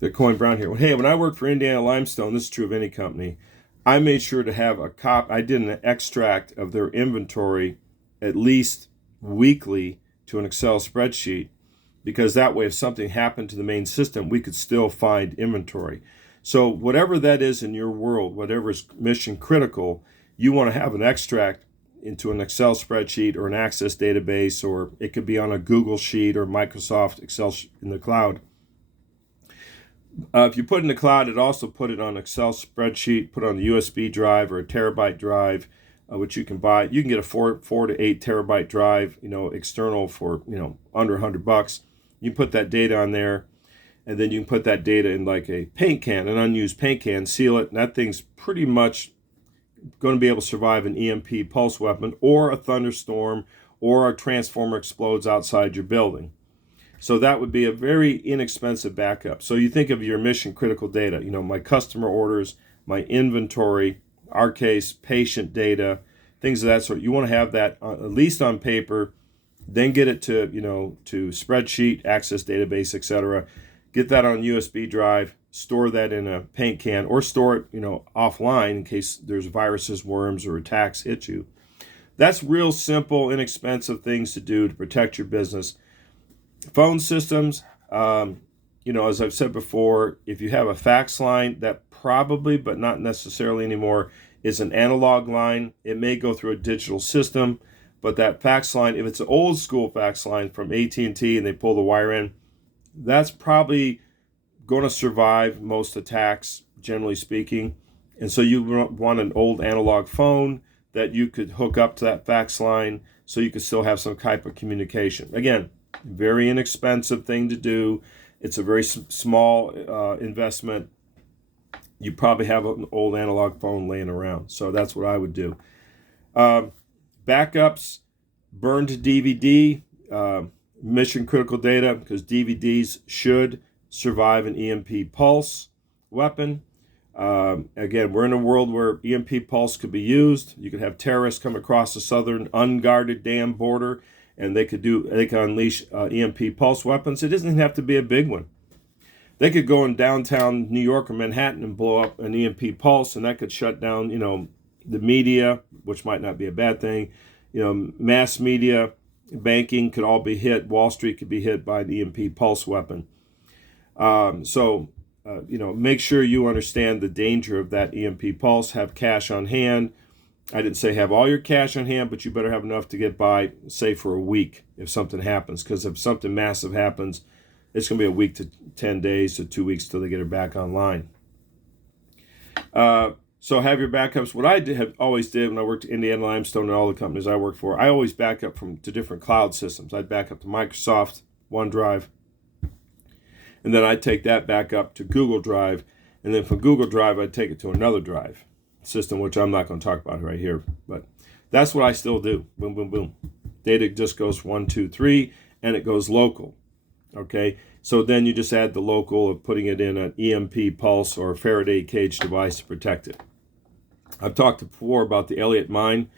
the Coin Brown here. Hey, when I worked for Indiana Limestone, this is true of any company, I made sure to have I did an extract of their inventory at least weekly to an Excel spreadsheet, because that way if something happened to the main system, we could still find inventory. So whatever that is in your world, whatever is mission critical, you want to have an extract into an Excel spreadsheet or an Access database, or it could be on a Google Sheet or Microsoft Excel in the cloud. If you put it in the cloud, it also put it on an Excel spreadsheet, put it on a USB drive or a terabyte drive, which you can buy. You can get a 4 to 8 terabyte drive, external for, under $100. You put that data on there, and then you can put that data in like a paint can, an unused paint can, seal it, and that thing's pretty much going to be able to survive an EMP pulse weapon or a thunderstorm or a transformer explodes outside your building. So that would be a very inexpensive backup. So you think of your mission critical data, my customer orders, my inventory, our case, patient data, things of that sort. You want to have that at least on paper, then get it to, to spreadsheet, Access database, etc. Get that on USB drive, store that in a paint can, or store it, offline in case there's viruses, worms, or attacks hit you. That's real simple, inexpensive things to do to protect your business. Phone systems, as I've said before, if you have a fax line, that probably, but not necessarily anymore, is an analog line. It may go through a digital system, but that fax line, if it's an old school fax line from AT&T and they pull the wire in, that's probably going to survive most attacks, generally speaking. And so you want an old analog phone that you could hook up to that fax line so you could still have some type of communication. Again, very inexpensive thing to do. It's a very small investment. You probably have an old analog phone laying around. So that's what I would do. Backups, burn to DVD, mission critical data, because DVDs should survive an EMP Pulse weapon. Again, we're in a world where EMP Pulse could be used. You could have terrorists come across the southern unguarded dam border, and they could unleash EMP Pulse weapons. It doesn't have to be a big one. They could go in downtown New York or Manhattan and blow up an EMP Pulse, and that could shut down, the media, which might not be a bad thing. Mass media, banking could all be hit. Wall Street could be hit by the EMP Pulse weapon. Make sure you understand the danger of that EMP Pulse. Have cash on hand. I didn't say have all your cash on hand, but you better have enough to get by, say, for a week if something happens. Because if something massive happens, it's going to be a week to 10 days to 2 weeks till they get it back online. So have your backups. What I always did when I worked at Indiana Limestone and all the companies I worked for, I always back up to different cloud systems. I'd back up to Microsoft OneDrive, and then I'd take that back up to Google Drive, and then from Google Drive, I'd take it to another drive system, which I'm not going to talk about right here, but that's what I still do. Boom, boom, boom. Data just goes 1, 2, 3, and it goes local. Okay, so then you just add the local of putting it in an EMP Pulse or a Faraday cage device to protect it. I've talked before about the Elliott mine.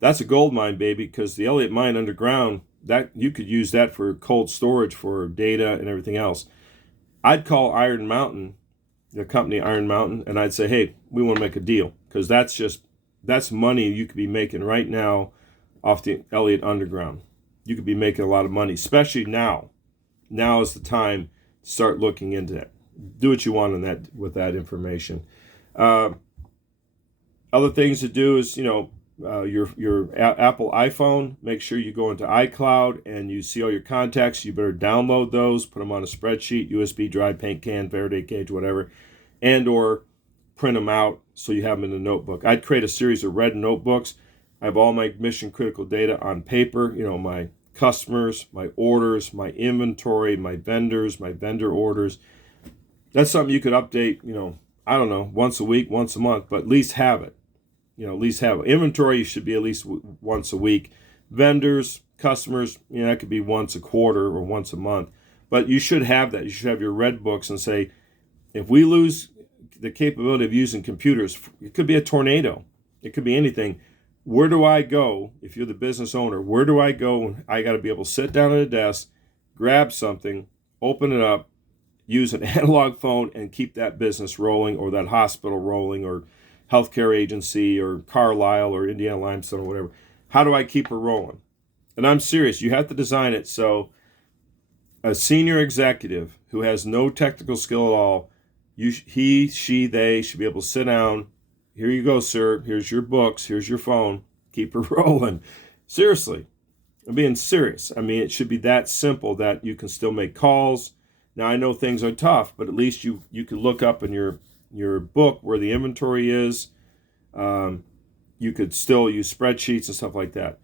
That's a gold mine, baby, because the Elliott mine underground, that you could use that for cold storage for data and everything else. I'd call Iron Mountain, the company Iron Mountain, and I'd say, hey, we want to make a deal, because that's money you could be making right now off the Elliott underground. You could be making a lot of money, especially now. Now is the time to start looking into that. Do what you want with that information. Other things to do is, your Apple iPhone, make sure you go into iCloud and you see all your contacts. You better download those, put them on a spreadsheet, USB drive, paint can, Faraday cage, whatever, and or print them out so you have them in a notebook. I'd create a series of red notebooks. I have all my mission critical data on paper, my customers, my orders, my inventory, my vendors, my vendor orders. That's something you could update, I don't know, once a week, once a month, but at least have it. At least have it. Inventory should be at least once a week. Vendors, customers, that could be once a quarter or once a month. But you should have that. You should have your red books and say, if we lose the capability of using computers, it could be a tornado. It could be anything. Where do I go if you're the business owner? Where do I go? I got to be able to sit down at a desk, grab something, open it up, use an analog phone and keep that business rolling, or that hospital rolling, or healthcare agency, or Carlisle, or Indiana Limestone, or whatever? How do I keep her rolling? And I'm serious. You have to design it so a senior executive who has no technical skill at all, he, she, they should be able to sit down. Here you go, sir. Here's your books. Here's your phone. Keep her rolling. Seriously. I'm being serious. I mean, it should be that simple that you can still make calls. Now, I know things are tough, but at least you can look up in your book where the inventory is. You could still use spreadsheets and stuff like that.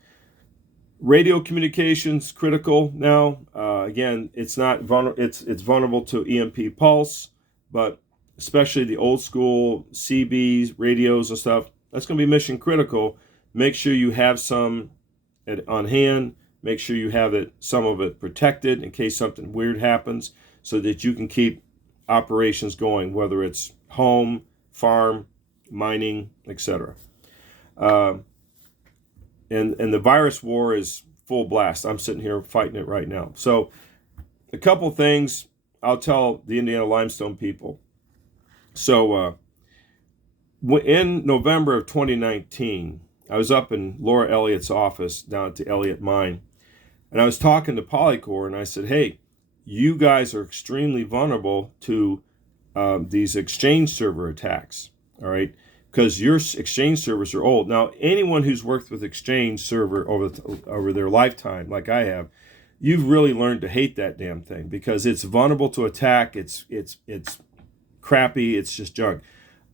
Radio communications critical now. Again, it's not it's vulnerable to EMP Pulse, but especially the old school CBs, radios and stuff, that's going to be mission critical. Make sure you have some on hand. Make sure you have some of it protected in case something weird happens, so that you can keep operations going, whether it's home, farm, mining, etc. And the virus war is full blast. I'm sitting here fighting it right now. So a couple things I'll tell the Indiana Limestone people. So in November of 2019, I was up in Laura Elliott's office down at the Elliott Mine, and I was talking to Polycor, and I said, hey, you guys are extremely vulnerable to these Exchange server attacks, all right? Because your Exchange servers are old. Now, anyone who's worked with Exchange server over their lifetime, like I have, you've really learned to hate that damn thing because it's vulnerable to attack. It's crappy. It's just junk.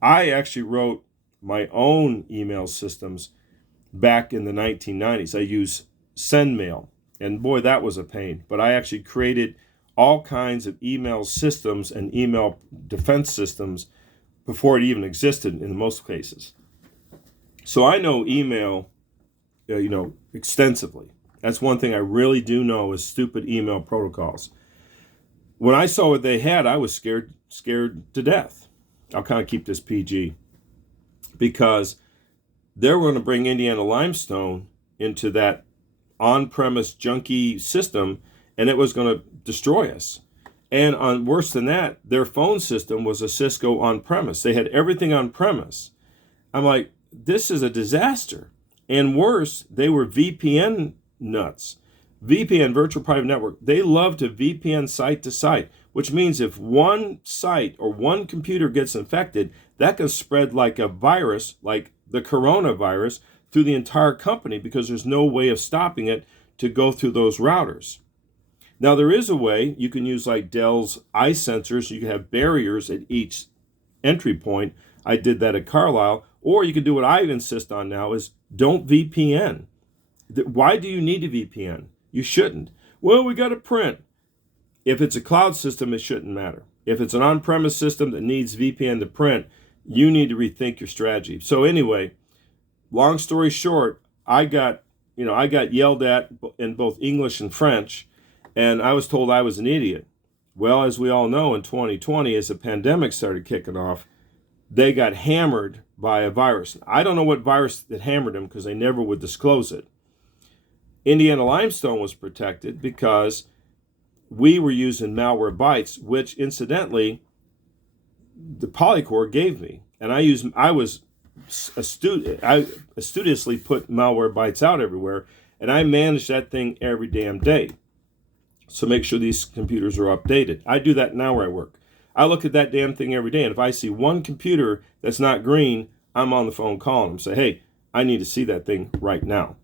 I actually wrote my own email systems back in the 1990s. I used SendMail, and boy, that was a pain. But I actually created all kinds of email systems and email defense systems before it even existed in most cases. So I know email, extensively. That's one thing I really do know is stupid email protocols. When I saw what they had, I was scared to death. I'll kind of keep this PG because they're going to bring Indiana Limestone into that on-premise junky system, and it was going to destroy us. And on worse than that, their phone system was a Cisco on-premise. They had everything on-premise. I'm like, this is a disaster. And worse, they were VPN nuts. VPN, virtual private network, they love to VPN site to site, which means if one site or one computer gets infected, that can spread like a virus, like the coronavirus, through the entire company because there's no way of stopping it to go through those routers. Now, there is a way you can use like Dell's eye sensors. You can have barriers at each entry point. I did that at Carlisle. Or you can do what I insist on now is don't VPN. Why do you need a VPN? You shouldn't. Well, we got to print. If it's a cloud system, it shouldn't matter. If it's an on-premise system that needs VPN to print, you need to rethink your strategy. So anyway, long story short, I got yelled at in both English and French, and I was told I was an idiot. Well, as we all know, in 2020, as the pandemic started kicking off, they got hammered by a virus. I don't know what virus that hammered them because they never would disclose it. Indiana Limestone was protected because we were using malware bytes, which incidentally, the Polycor gave me. And I studiously put malware bytes out everywhere, and I managed that thing every damn day. So make sure these computers are updated. I do that now where I work. I look at that damn thing every day, and if I see one computer that's not green, I'm on the phone calling them. Say, hey, I need to see that thing right now.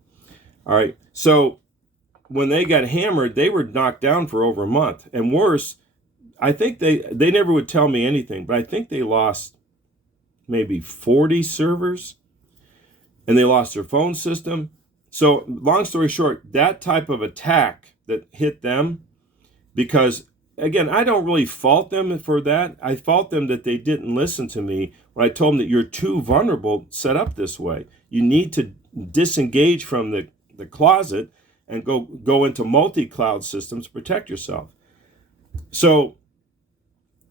All right. So when they got hammered, they were knocked down for over a month. And worse, I think they never would tell me anything, but I think they lost maybe 40 servers, and they lost their phone system. So long story short, that type of attack that hit them, because again, I don't really fault them for that. I fault them that they didn't listen to me when I told them that you're too vulnerable set up this way. You need to disengage from the closet and go into multi-cloud systems to protect yourself. So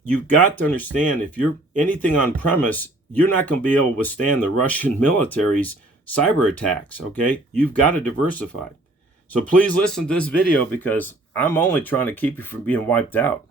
you've got to understand, if you're anything on premise, you're not going to be able to withstand the Russian military's cyber attacks, okay? You've got to diversify. So please listen to this video because I'm only trying to keep you from being wiped out.